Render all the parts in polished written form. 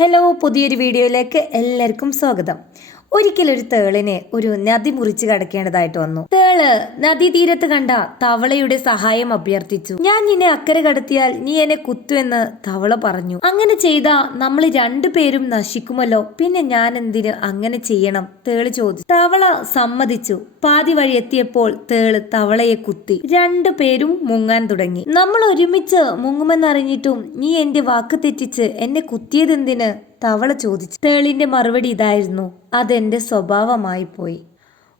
Hello, പുതിയൊരു വീഡിയോയിലേക്ക് എല്ലാവർക്കും സ്വാഗതം. ഒരിക്കലൊരു തേളിനെ ഒരു നദി മുറിച്ച് കടക്കേണ്ടതായിട്ട് വന്നു. തേള് നദീതീരത്ത് കണ്ട തവളയുടെ സഹായം അഭ്യർത്ഥിച്ചു. ഞാൻ നിന്നെ അക്കരെ കടത്തിയാൽ നീ എന്നെ കുത്തുവെന്ന് തവള പറഞ്ഞു. അങ്ങനെ ചെയ്താ നമ്മൾ രണ്ടുപേരും നശിക്കുമല്ലോ, പിന്നെ ഞാൻ എന്തിന് അങ്ങനെ ചെയ്യണം? തേള് ചോദിച്ചു. തവള സമ്മതിച്ചു. പാതി വഴി എത്തിയപ്പോൾ തേള് തവളയെ കുത്തി. രണ്ടുപേരും മുങ്ങാൻ തുടങ്ങി. നമ്മൾ ഒരുമിച്ച് മുങ്ങുമെന്നറിഞ്ഞിട്ടും നീ എന്റെ വാക്ക് തെറ്റിച്ച് എന്നെ കുത്തിയതെന്തിന്? തവള ചോദിച്ചു. തേളിന്റെ മറുപടി ഇതായിരുന്നു: അതെന്റെ സ്വഭാവമായി പോയി.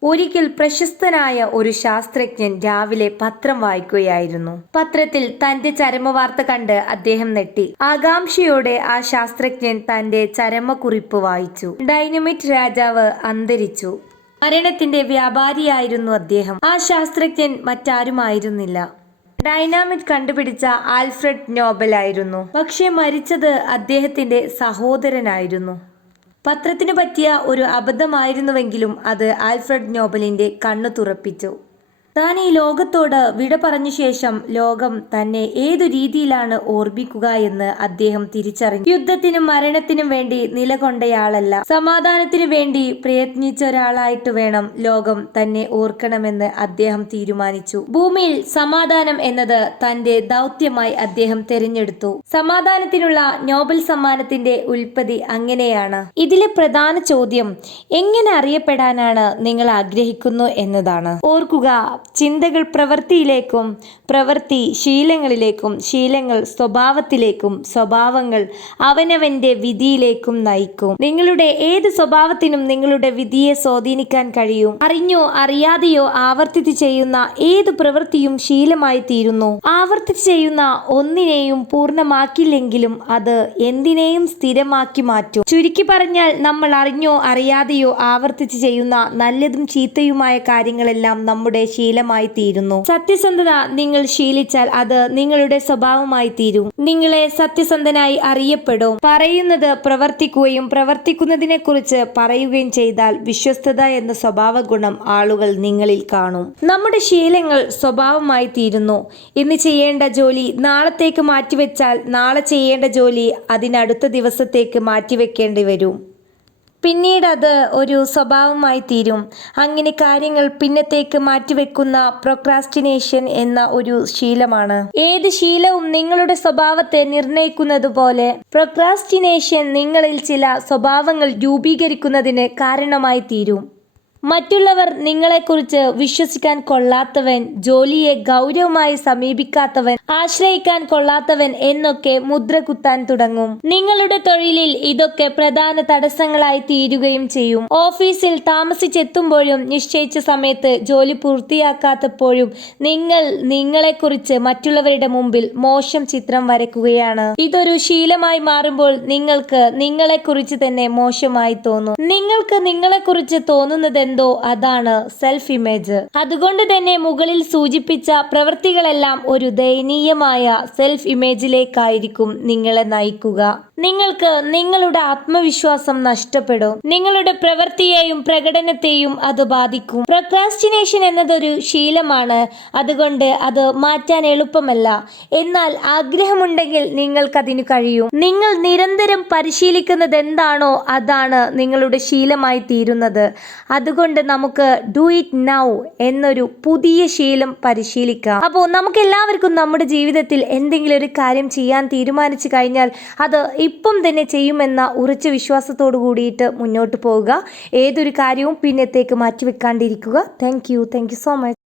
ഒരിക്കൽ പ്രശസ്തനായ ഒരു ശാസ്ത്രജ്ഞൻ രാവിലെ പത്രം വായിക്കുകയായിരുന്നു. പത്രത്തിൽ തന്റെ ചരമവാർത്ത കണ്ട് അദ്ദേഹം നെട്ടി. ആകാംക്ഷയോടെ ആ ശാസ്ത്രജ്ഞൻ തന്റെ ചരമക്കുറിപ്പ് വായിച്ചു. ഡൈനമിറ്റ് രാജാവ് അന്തരിച്ചു. മരണത്തിന്റെ വ്യാപാരിയായിരുന്നു അദ്ദേഹം. ആ ശാസ്ത്രജ്ഞൻ മറ്റാരുമായിരുന്നില്ല. ഡൈനാമിറ്റ് കണ്ടുപിടിച്ച ആൽഫ്രഡ് നോബൽ ആയിരുന്നു. പക്ഷെ മരിച്ചത് അദ്ദേഹത്തിന്റെ സഹോദരനായിരുന്നു. പത്രത്തിന് പറ്റിയ ഒരു അബദ്ധമായിരുന്നുവെങ്കിലും അത് ആൽഫ്രഡ് നോബലിന്റെ കണ്ണു തുറപ്പിച്ചു. താൻ ഈ ലോകത്തോട് വിട പറഞ്ഞ ശേഷം ലോകം തന്നെ ഏതു രീതിയിലാണ് ഓർമ്മിക്കുക എന്ന് അദ്ദേഹം തിരിച്ചറിഞ്ഞു. യുദ്ധത്തിനും മരണത്തിനും വേണ്ടി നിലകൊണ്ടയാളല്ല, സമാധാനത്തിനു വേണ്ടി പ്രയത്നിച്ച ഒരാളായിട്ട് വേണം ലോകം തന്നെ ഓർക്കണമെന്ന് അദ്ദേഹം തീരുമാനിച്ചു. ഭൂമിയിൽ സമാധാനം എന്നത് തന്റെ ദൗത്യമായി അദ്ദേഹം തിരഞ്ഞെടുത്തു. സമാധാനത്തിനുള്ള നോബൽ സമ്മാനത്തിന്റെ ഉൽപ്പത്തി അങ്ങനെയാണ്. ഇതിലെ പ്രധാന ചോദ്യം എങ്ങനെ അറിയപ്പെടാനാണ് നിങ്ങൾ ആഗ്രഹിക്കുന്നു എന്നതാണ്. ഓർക്കുക, ചിന്തകൾ പ്രവൃത്തിയിലേക്കും, പ്രവൃത്തി ശീലങ്ങളിലേക്കും, ശീലങ്ങൾ സ്വഭാവത്തിലേക്കും, സ്വഭാവങ്ങൾ അവനവന്റെ വിധിയിലേക്കും നയിക്കും. നിങ്ങളുടെ ഏത് സ്വഭാവത്തിനും നിങ്ങളുടെ വിധിയെ സ്വാധീനിക്കാൻ കഴിയും. അറിഞ്ഞോ അറിയാതെയോ ആവർത്തിച്ച് ചെയ്യുന്ന ഏത് പ്രവൃത്തിയും ശീലമായി തീരുന്നു. ആവർത്തിച്ച് ചെയ്യുന്ന ഒന്നിനെയും പൂർണ്ണമാക്കില്ലെങ്കിലും അത് എന്തിനേയും സ്ഥിരമാക്കി മാറ്റും. ചുരുക്കി പറഞ്ഞാൽ, നമ്മൾ അറിഞ്ഞോ അറിയാതെയോ ആവർത്തിച്ച് ചെയ്യുന്ന നല്ലതും ചീത്തയുമായ കാര്യങ്ങളെല്ലാം നമ്മുടെ ശീലമായി തീരുന്നു. സത്യസന്ധത നിങ്ങൾ ശീലിച്ചാൽ അത് നിങ്ങളുടെ സ്വഭാവമായി തീരും. നിങ്ങളെ സത്യസന്ധനായി അറിയപ്പെടും. പറയുന്നത് പ്രവർത്തിക്കുകയും പ്രവർത്തിക്കുന്നതിനെ കുറിച്ച് പറയുകയും ചെയ്താൽ വിശ്വസ്തത എന്ന സ്വഭാവ ഗുണം ആളുകൾ നിങ്ങളിൽ കാണും. നമ്മുടെ ശീലങ്ങൾ സ്വഭാവമായി തീരുന്നു. ഇന്ന് ചെയ്യേണ്ട ജോലി നാളത്തേക്ക് മാറ്റിവെച്ചാൽ നാളെ ചെയ്യേണ്ട ജോലി അതിനടുത്ത ദിവസത്തേക്ക് മാറ്റിവെക്കേണ്ടി വരും. പിന്നീട് അത് ഒരു സ്വഭാവമായി തീരും. അങ്ങനെ കാര്യങ്ങൾ പിന്നത്തേക്ക് മാറ്റിവെക്കുന്ന പ്രൊക്രാസ്റ്റിനേഷൻ എന്ന ഒരു ശീലമാണ്. ഏത് ശീലവും നിങ്ങളുടെ സ്വഭാവത്തെ നിർണ്ണയിക്കുന്നത് പോലെ പ്രൊക്രാസ്റ്റിനേഷൻ നിങ്ങളിൽ ചില സ്വഭാവങ്ങൾ രൂപീകരിക്കുന്നതിന് കാരണമായി തീരും. മറ്റുള്ളവർ നിങ്ങളെക്കുറിച്ച് വിശ്വസിക്കാൻ കൊള്ളാത്തവൻ, ജോലിയെ ഗൗരവമായി സമീപിക്കാത്തവൻ, ആശ്രയിക്കാൻ കൊള്ളാത്തവൻ എന്നൊക്കെ മുദ്ര കുത്താൻ തുടങ്ങും. നിങ്ങളുടെ തൊഴിലിൽ ഇതൊക്കെ പ്രധാന തടസ്സങ്ങളായി തീരുകയും ചെയ്യും. ഓഫീസിൽ താമസിച്ചെത്തുമ്പോഴും നിശ്ചയിച്ച സമയത്ത് ജോലി പൂർത്തിയാക്കാത്തപ്പോഴും നിങ്ങൾ നിങ്ങളെക്കുറിച്ച് മറ്റുള്ളവരുടെ മുമ്പിൽ മോശം ചിത്രം വരയ്ക്കുകയാണ്. ഇതൊരു ശീലമായി മാറുമ്പോൾ നിങ്ങൾക്ക് നിങ്ങളെക്കുറിച്ച് തന്നെ മോശമായി തോന്നും. നിങ്ങൾക്ക് നിങ്ങളെക്കുറിച്ച് തോന്നുന്നത് അതാണ് സെൽഫ് ഇമേജ്. അതുകൊണ്ട് തന്നെ മുകളിൽ സൂചിപ്പിച്ച പ്രവൃത്തികളെല്ലാം ഒരു ദയനീയമായ സെൽഫ് ഇമേജിലേക്കായിരിക്കും നിങ്ങളെ നയിക്കുക. നിങ്ങൾക്ക് നിങ്ങളുടെ ആത്മവിശ്വാസം നഷ്ടപ്പെടും. നിങ്ങളുടെ പ്രവൃത്തിയെയും പ്രകടനത്തെയും അത് ബാധിക്കും. പ്രൊക്രാസ്റ്റിനേഷൻ എന്നതൊരു ശീലമാണ്. അതുകൊണ്ട് അത് മാറ്റാൻ എളുപ്പമല്ല. എന്നാൽ ആഗ്രഹമുണ്ടെങ്കിൽ നിങ്ങൾക്കതിന് കഴിയും. നിങ്ങൾ നിരന്തരം പരിശീലിക്കുന്നത് എന്താണോ അതാണ് നിങ്ങളുടെ ശീലമായി തീരുന്നത്. അതുകൊണ്ട് നമുക്ക് ഡു ഇറ്റ് നൗ എന്നൊരു പുതിയ ശീലം പരിശീലിക്കാം. അപ്പോൾ നമുക്ക് എല്ലാവർക്കും നമ്മുടെ ജീവിതത്തിൽ എന്തെങ്കിലും ഒരു കാര്യം ചെയ്യാൻ തീരുമാനിച്ചു കഴിഞ്ഞാൽ അത് ഇപ്പം തന്നെ ചെയ്യുമെന്ന ഉറച്ച വിശ്വാസത്തോടു കൂടിയിട്ട് മുന്നോട്ട് പോവുക. ഏതൊരു കാര്യവും പിന്നത്തേക്ക് മാറ്റിവെക്കാണ്ടിരിക്കുക. Thank you so much.